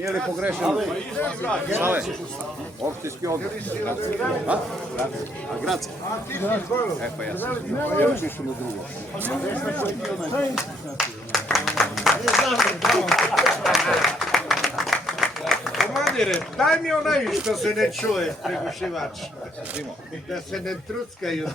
Nije li pogrešeno? Sale, opštinski odbor. A gradski? E pa ja sam. Ja pišem u drugo. Komandire, daj mi onaj što se ne čuje, prigušivač. Da se ne truckaju.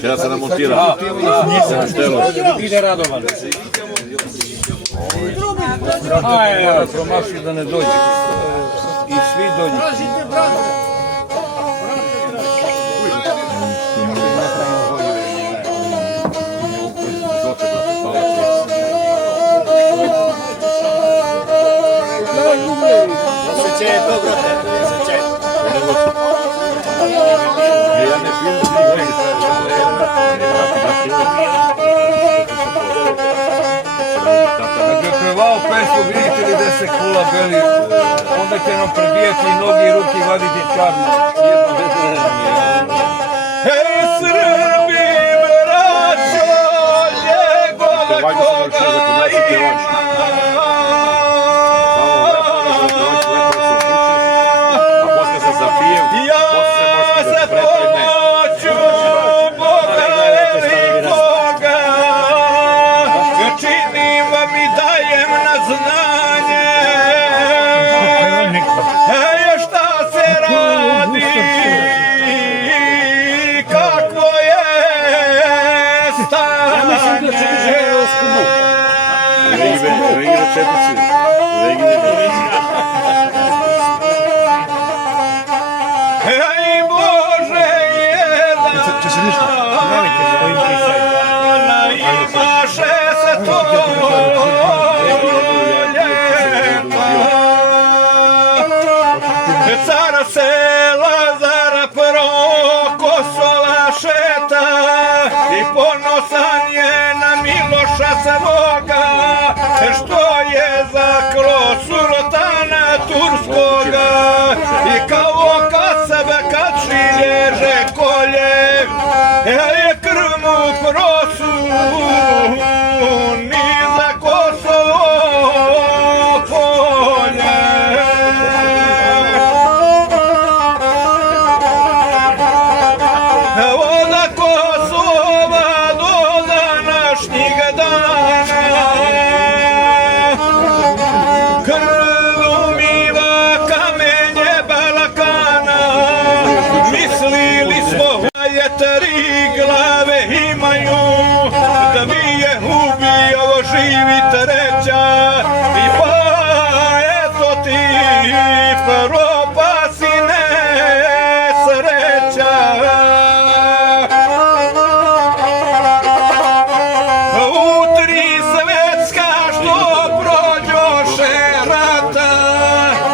Treba se namontira. Ide Radovan. Ajde, promaši da ne dođe. I svi dođu. Osjećaj je to, brate. Osjećaj. Ja ne pijem. Dakle, prevao pesmu, vidite li da se kula beli, onda će nam prebijati i noge i ruke i vaditi čarno. Hej, Srbi, braćo, njegova koga ima. Ja se poću Boga velikoga, činim vam i dajem na znanje. Šta se radi Ej Bože jedan, imaše se to ljeta. Car se Lazar proko Kosova šeta i ponosan je na Miloša svoga, što je zaklo sultana turskoga. I kao kad sebe kači lježe kolje, je krv mu prosu ni za Kosovo polje. Voda Kosova do današnjeg dana krv umiva kamenje Balkana. Mislili smo da je 3 glave imaju, da mi je ubio živi treća. I pa eto ti propasi nesreća. U 3 svetska što prođoše rata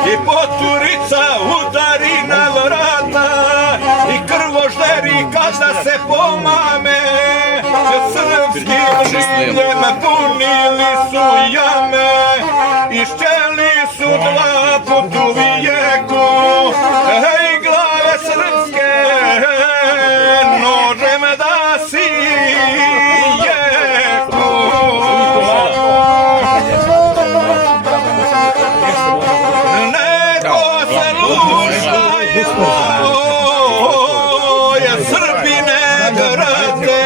i poturica udari na vrata i krvožderi kada se pomame srpskim žiljem punili su jame i šćeli su 2 put u vijeku. Hej glave srpske, nožem da si jeku. Nego se luštaju Srbine grade,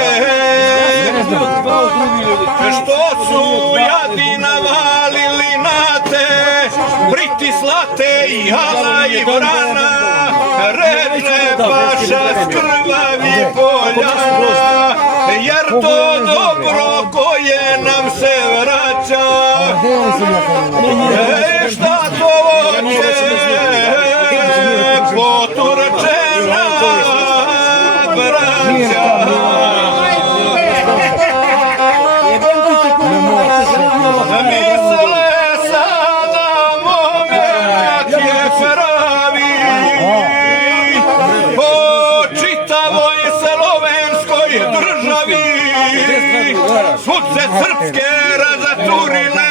što su jadi navalili na te, pritislate i jala i vrana, redne paša skrvavi poljana, jer to dobro koje nam se vraća. Šta to hoće poturčena braća? Misle sada moment je pravi, po čitavoj slovenskoj državi svud se srpske razaturile